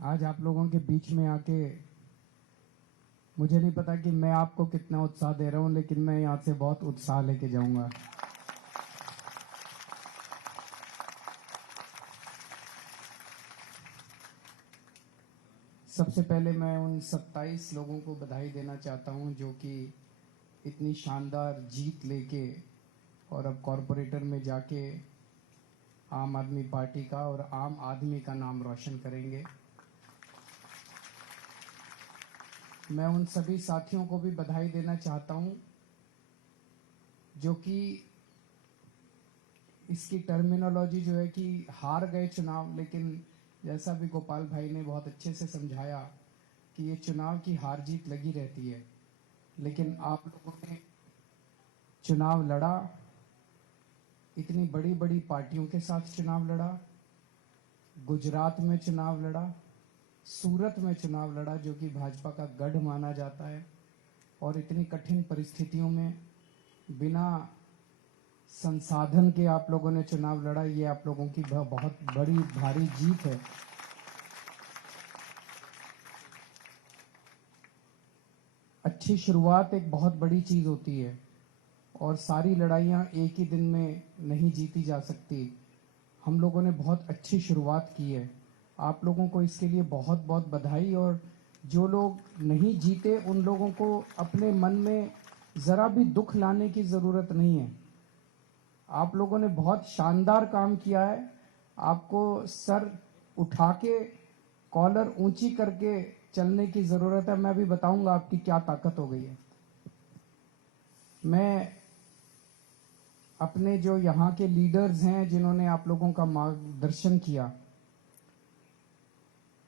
आज आप लोगों के बीच में आके मुझे नहीं पता कि मैं आपको कितना उत्साह दे रहा हूं, लेकिन मैं यहां से बहुत उत्साह लेके जाऊंगा। सबसे पहले मैं उन 27 लोगों को बधाई देना चाहता हूं जो कि इतनी शानदार जीत लेके और अब कॉरपोरेटर में जाके आम आदमी पार्टी का और आम आदमी का नाम रोशन करेंगे। मैं उन सभी साथियों को भी बधाई देना चाहता हूं जो कि इसकी टर्मिनोलॉजी जो है कि हार गए चुनाव, लेकिन जैसा भी गोपाल भाई ने बहुत अच्छे से समझाया कि ये चुनाव की हार जीत लगी रहती है, लेकिन आप लोगों ने चुनाव लड़ा, इतनी बड़ी बड़ी पार्टियों के साथ चुनाव लड़ा, गुजरात में चुनाव लड़ा, सूरत में चुनाव लड़ा जो कि भाजपा का गढ़ माना जाता है, और इतनी कठिन परिस्थितियों में बिना संसाधन के आप लोगों ने चुनाव लड़ा। ये आप लोगों की बहुत बड़ी भारी जीत है। अच्छी शुरुआत एक बहुत बड़ी चीज होती है और सारी लड़ाइयां एक ही दिन में नहीं जीती जा सकती। हम लोगों ने बहुत अच्छी शुरुआत की है, आप लोगों को इसके लिए बहुत बहुत बधाई। और जो लोग नहीं जीते उन लोगों को अपने मन में जरा भी दुख लाने की जरूरत नहीं है। आप लोगों ने बहुत शानदार काम किया है, आपको सर उठा के कॉलर ऊंची करके चलने की जरूरत है। मैं अभी बताऊंगा आपकी क्या ताकत हो गई है। मैं अपने जो यहाँ के लीडर्स हैं जिन्होंने आप लोगों का मार्गदर्शन किया,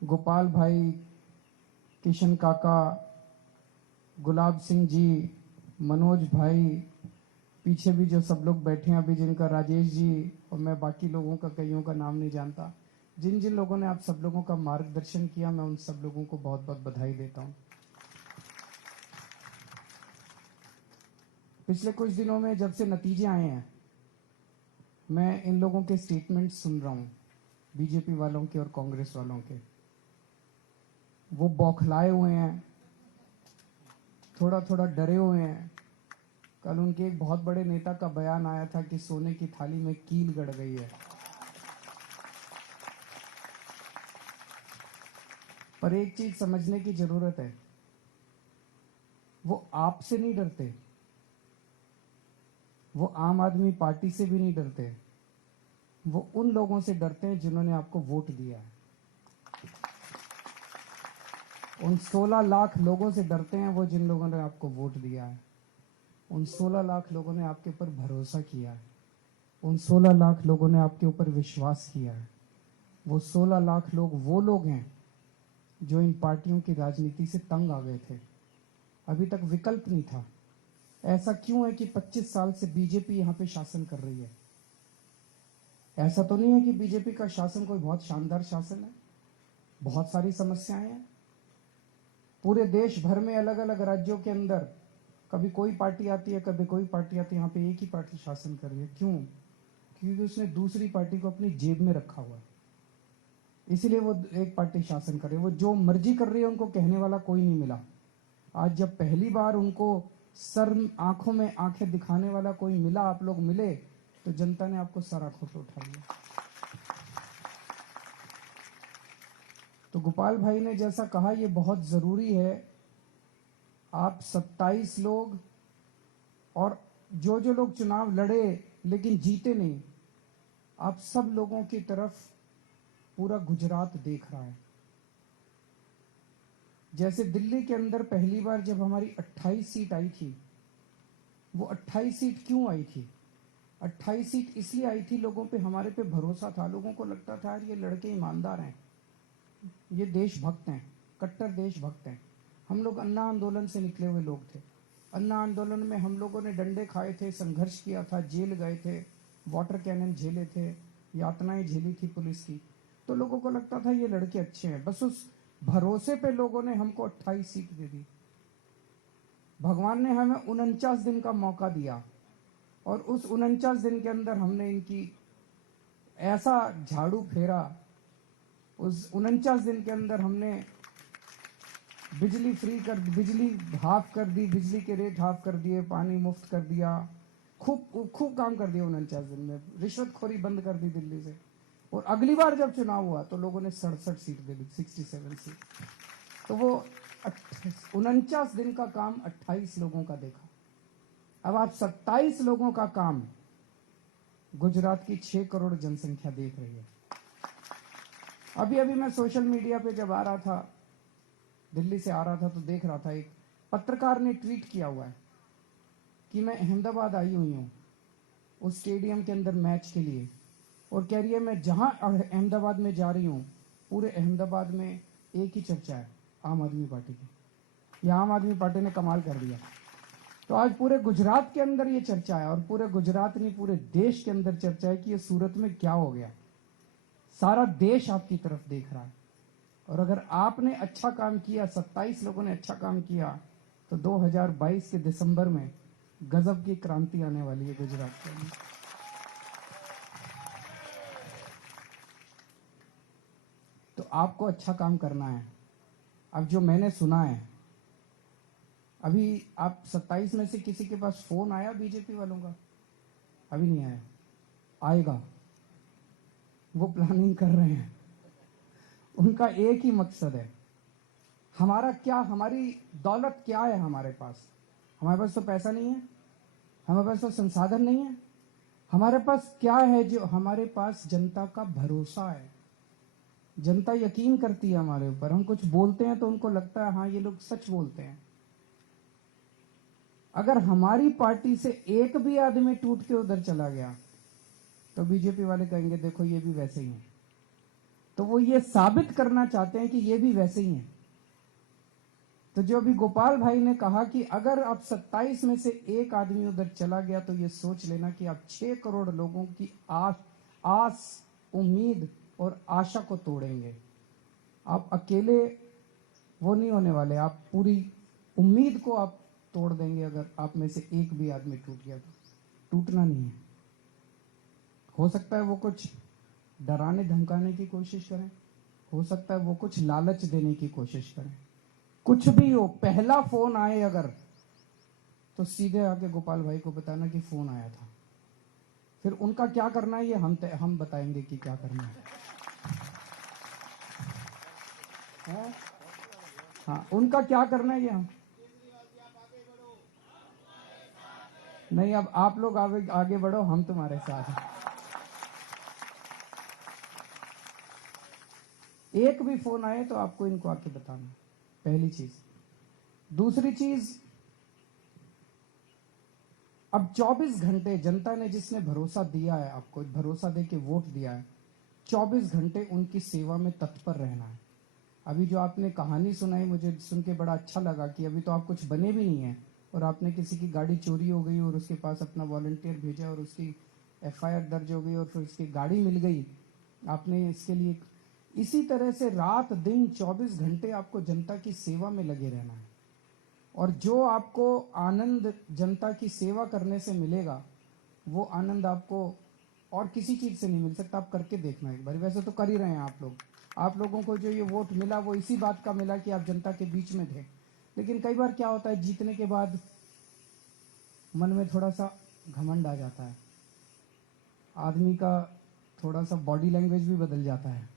गोपाल भाई, किशन काका, गुलाब सिंह जी, मनोज भाई, पीछे भी जो सब लोग बैठे हैं अभी, जिनका राजेश जी, और मैं बाकी लोगों का कईयों का नाम नहीं जानता, जिन जिन लोगों ने आप सब लोगों का मार्गदर्शन किया, मैं उन सब लोगों को बहुत बहुत बधाई देता हूं। पिछले कुछ दिनों में जब से नतीजे आए हैं, मैं इन लोगों के स्टेटमेंट सुन रहा हूं, बीजेपी वालों के और कांग्रेस वालों के। वो बौखलाए हुए हैं, थोड़ा थोड़ा डरे हुए हैं। कल उनके एक बहुत बड़े नेता का बयान आया था कि सोने की थाली में कील गड़ गई है। पर एक चीज समझने की जरूरत है, वो आपसे नहीं डरते, वो आम आदमी पार्टी से भी नहीं डरते, वो उन लोगों से डरते हैं जिन्होंने आपको वोट दिया है। उन 16 लाख लोगों से डरते हैं वो जिन लोगों ने आपको वोट दिया है। उन 16 लाख लोगों ने आपके ऊपर भरोसा किया है, उन 16 लाख लोगों ने आपके ऊपर विश्वास किया है। वो 16 लाख लोग वो लोग हैं जो इन पार्टियों की राजनीति से तंग आ गए थे। अभी तक विकल्प नहीं था। ऐसा क्यों है कि 25 साल से बीजेपी यहां पे शासन कर रही है? ऐसा तो नहीं है कि बीजेपी का शासन कोई बहुत शानदार शासन है। बहुत सारी समस्याएं हैं पूरे देश भर में, अलग अलग राज्यों के अंदर। कभी कोई पार्टी आती है, कभी कोई पार्टी आती है, यहाँ पे एक ही पार्टी शासन कर रही है। क्यों? क्योंकि उसने दूसरी पार्टी को अपनी जेब में रखा हुआ है, इसीलिए वो एक पार्टी शासन कर रही है। वो जो मर्जी कर रही है, उनको कहने वाला कोई नहीं मिला। आज जब पहली बार उनको सर आंखों में आंखें दिखाने वाला कोई मिला, आप लोग मिले, तो जनता ने आपको सर आंखों पे उठा लिया। तो गोपाल भाई ने जैसा कहा, ये बहुत जरूरी है। आप 27 लोग और जो जो लोग चुनाव लड़े लेकिन जीते नहीं, आप सब लोगों की तरफ पूरा गुजरात देख रहा है। जैसे दिल्ली के अंदर पहली बार जब हमारी 28 सीट आई थी, वो 28 सीट क्यों आई थी? 28 सीट इसलिए आई थी, लोगों पे हमारे पे भरोसा था। लोगों को लगता था यार ये लड़के ईमानदार हैं, ये देशभक्त हैं, कट्टर देशभक्त हैं। हम लोग अन्ना आंदोलन से निकले हुए लोग थे। अन्ना आंदोलन में हम लोगों ने डंडे खाए थे, संघर्ष किया था, जेल गए थे, वाटर कैनन झेले थे, यातनाएं झेली थी पुलिस की। तो लोगों को लगता था ये लड़के अच्छे हैं। बस उस भरोसे पे लोगों ने हमको 28 सीट दे दी। भगवान ने हमें 49 दिन का मौका दिया, और उस 49 दिन के अंदर हमने इनकी ऐसा झाड़ू फेरा उस 49 दिन के अंदर हमने बिजली हाफ कर दी, बिजली के रेट हाफ कर दिए, पानी मुफ्त कर दिया, खूब खूब काम कर दिया 49 दिन में। रिश्वतखोरी बंद कर दी दिल्ली से। और अगली बार जब चुनाव हुआ तो लोगों ने 67 सीट दे दी, 67 सीट। तो वो 49 दिन का काम 28 लोगों का देखा। अब आप 27 लोगों का काम गुजरात की 6 करोड़ जनसंख्या देख रही है। अभी अभी मैं सोशल मीडिया पे जब आ रहा था, दिल्ली से आ रहा था, तो देख रहा था एक पत्रकार ने ट्वीट किया हुआ है कि मैं अहमदाबाद आई हुई हूँ उस स्टेडियम के अंदर मैच के लिए, और कह रही है मैं जहां अहमदाबाद में जा रही हूँ पूरे अहमदाबाद में एक ही चर्चा है, आम आदमी पार्टी की। यह आम आदमी पार्टी ने कमाल कर दिया। तो आज पूरे गुजरात के अंदर ये चर्चा है, और पूरे गुजरात नहीं पूरे देश के अंदर चर्चा है कि ये सूरत में क्या हो गया। सारा देश आपकी तरफ देख रहा है। और अगर आपने अच्छा काम किया, 27 लोगों ने अच्छा काम किया, तो 2022 के दिसंबर में गजब की क्रांति आने वाली है गुजरात के अंदर। तो आपको अच्छा काम करना है। अब जो मैंने सुना है, अभी आप 27 में से किसी के पास फोन आया बीजेपी वालों का? अभी नहीं आया, आएगा। वो प्लानिंग कर रहे हैं। उनका एक ही मकसद है, हमारा क्या, हमारी दौलत क्या है हमारे पास? हमारे पास तो पैसा नहीं है, हमारे पास तो संसाधन नहीं है। हमारे पास क्या है? जो हमारे पास जनता का भरोसा है। जनता यकीन करती है हमारे ऊपर। हम कुछ बोलते हैं तो उनको लगता है हाँ ये लोग सच बोलते हैं। अगर हमारी पार्टी से एक भी आदमी टूट के उधर चला गया तो बीजेपी वाले कहेंगे देखो ये भी वैसे ही है। तो वो ये साबित करना चाहते हैं कि ये भी वैसे ही है। तो जो अभी गोपाल भाई ने कहा कि अगर आप 27 में से एक आदमी उधर चला गया तो ये सोच लेना कि आप 6 करोड़ लोगों की आस, उम्मीद और आशा को तोड़ेंगे। आप अकेले वो नहीं होने वाले, आप पूरी उम्मीद को आप तोड़ देंगे। अगर आप में से एक भी आदमी टूट गया तो टूटना नहीं है। हो सकता है वो कुछ डराने धमकाने की कोशिश करें, हो सकता है वो कुछ लालच देने की कोशिश करें, कुछ भी हो। पहला फोन आए अगर, तो सीधे आके गोपाल भाई को बताना कि फोन आया था। फिर उनका क्या करना है ये हम बताएंगे कि क्या करना है। हाँ, उनका क्या करना है ये हम नहीं। अब आप लोग आगे बढ़ो, हम तुम्हारे साथ हैं। एक भी फोन आए तो आपको इनको आके बताना, पहली चीज। दूसरी चीज, अब 24 घंटे जनता ने जिसने भरोसा दिया है आपको, भरोसा दे के वोट दिया है, 24 घंटे उनकी सेवा में तत्पर रहना है। अभी जो आपने कहानी सुनाई मुझे सुन के बड़ा अच्छा लगा कि अभी तो आप कुछ बने भी नहीं है और आपने किसी की गाड़ी चोरी हो गई और उसके पास अपना वॉलंटियर भेजा और उसकी एफआईआर दर्ज हो गई और फिर उसकी गाड़ी मिल गई। आपने इसके लिए, इसी तरह से रात दिन 24 घंटे आपको जनता की सेवा में लगे रहना है। और जो आपको आनंद जनता की सेवा करने से मिलेगा वो आनंद आपको और किसी चीज से नहीं मिल सकता। आप करके देखना एक बार। वैसे तो कर ही रहे हैं आप लोग। आप लोगों को जो ये वोट मिला वो इसी बात का मिला कि आप जनता के बीच में थे। लेकिन कई बार क्या होता है, जीतने के बाद मन में थोड़ा सा घमंड आ जाता है, आदमी का थोड़ा सा बॉडी लैंग्वेज भी बदल जाता है,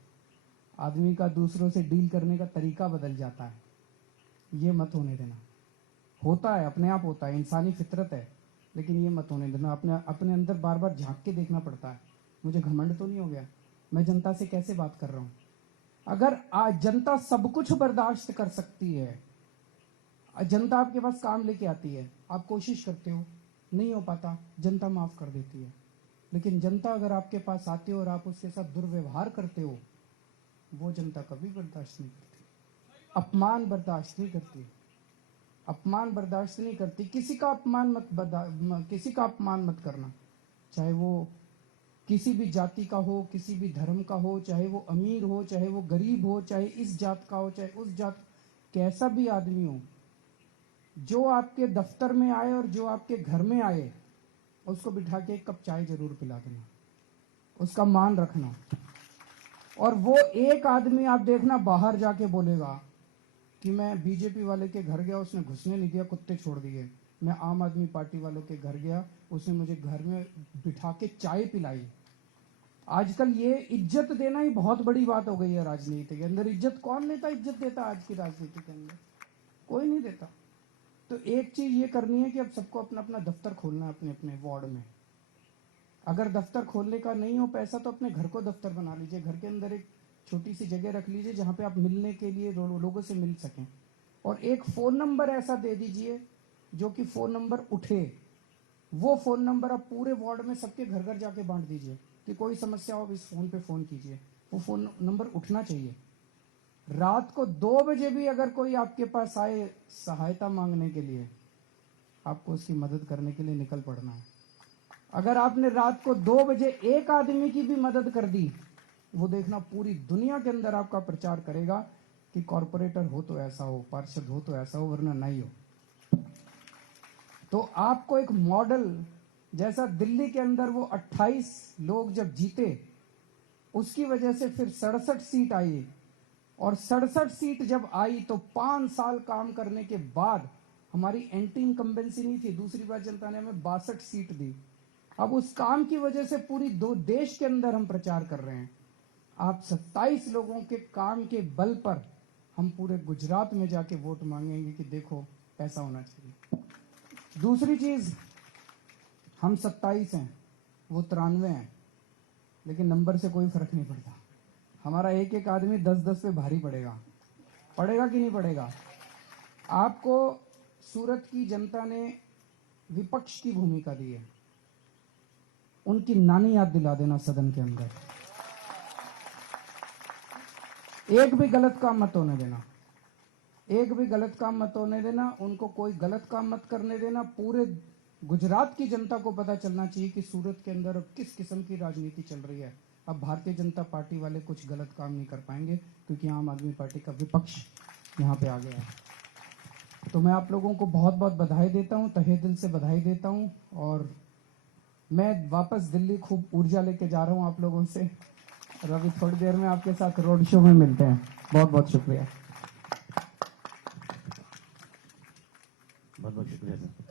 आदमी का दूसरों से डील करने का तरीका बदल जाता है। ये मत होने देना। होता है, अपने आप होता है, इंसानी फितरत है, लेकिन ये मत होने देना। अपने अंदर बार बार झांक के देखना पड़ता है, मुझे घमंड तो नहीं हो गया, मैं जनता से कैसे बात कर रहा हूं। अगर आज जनता सब कुछ बर्दाश्त कर सकती है, जनता आपके पास काम लेके आती है, आप कोशिश करते हो, नहीं हो पाता, जनता माफ कर देती है। लेकिन जनता अगर आपके पास आती हो और आप उसके साथ दुर्व्यवहार करते हो, वो जनता कभी बर्दाश्त नहीं करती। अपमान बर्दाश्त नहीं करती, अपमान बर्दाश्त नहीं करती। किसी का अपमान मत करना, चाहे वो किसी भी जाति का हो, किसी भी धर्म का हो, चाहे वो अमीर हो, चाहे वो गरीब हो, चाहे इस जात का हो, चाहे उस जात, कैसा भी आदमी हो। जो आपके दफ्तर में आए और जो आपके घर में आए, उसको बिठा के एक कप चाय जरूर पिला देना, उसका मान रखना। और वो एक आदमी आप देखना बाहर जाके बोलेगा कि मैं बीजेपी वाले के घर गया, उसने घुसने नहीं दिया, कुत्ते छोड़ दिए। मैं आम आदमी पार्टी वालों के घर गया, उसने मुझे घर में बिठा के चाय पिलाई। आजकल ये इज्जत देना ही बहुत बड़ी बात हो गई है राजनीति के अंदर। इज्जत कौन देता, इज्जत देता आज की राजनीति के अंदर कोई नहीं देता। तो एक चीज ये करनी है कि अब सबको अपना अपना दफ्तर खोलना है अपने अपने वार्ड में। अगर दफ्तर खोलने का नहीं हो पैसा तो अपने घर को दफ्तर बना लीजिए, घर के अंदर एक छोटी सी जगह रख लीजिए जहां पे आप मिलने के लिए लोगों से मिल सकें। और एक फोन नंबर ऐसा दे दीजिए जो कि फोन नंबर उठे। वो फोन नंबर आप पूरे वार्ड में सबके घर घर जाके बांट दीजिए कि कोई समस्या हो इस फोन पे फोन कीजिए। वो फोन नंबर उठना चाहिए। रात को 2 बजे भी अगर कोई आपके पास आए सहायता मांगने के लिए, आपको उसकी मदद करने के लिए निकल पड़ना है। अगर आपने रात को 2 बजे एक आदमी की भी मदद कर दी, वो देखना पूरी दुनिया के अंदर आपका प्रचार करेगा कि कॉरपोरेटर हो तो ऐसा हो, पार्षद हो तो ऐसा हो, वरना नहीं हो। तो आपको एक मॉडल, जैसा दिल्ली के अंदर वो 28 लोग जब जीते, उसकी वजह से फिर 67 सीट आई। और 67 सीट जब आई तो 5 साल काम करने के बाद हमारी एंटी इनकम्बेंसी नहीं थी, दूसरी बार जनता ने हमें 62 सीट दी। अब उस काम की वजह से पूरी दो देश के अंदर हम प्रचार कर रहे हैं। आप 27 लोगों के काम के बल पर हम पूरे गुजरात में जाके वोट मांगेंगे कि देखो ऐसा होना चाहिए। दूसरी चीज, हम 27 हैं, वो 93 हैं, लेकिन नंबर से कोई फर्क नहीं पड़ता। हमारा एक एक आदमी 10-10 पे भारी पड़ेगा। पड़ेगा कि नहीं पड़ेगा? आपको सूरत की जनता ने विपक्ष की भूमिका दी है, उनकी नानी याद दिला देना सदन के अंदर। एक भी गलत काम मत होने देना, एक भी गलत काम मत होने देना, उनको कोई गलत काम मत करने देना। पूरे गुजरात की जनता को पता चलना चाहिए कि सूरत के अंदर अब किस किस्म की राजनीति चल रही है। अब भारतीय जनता पार्टी वाले कुछ गलत काम नहीं कर पाएंगे क्योंकि आम आदमी पार्टी का विपक्ष यहाँ पे आ गया है। तो मैं आप लोगों को बहुत बहुत बधाई देता हूँ, तहे दिल से बधाई देता हूँ। और मैं वापस दिल्ली खूब ऊर्जा लेके जा रहा हूँ आप लोगों से, और अभी थोड़ी देर में आपके साथ रोड शो में मिलते हैं। बहुत बहुत शुक्रिया। बहुत बहुत शुक्रिया सर।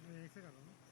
मैं एक से कर रहा हूँ।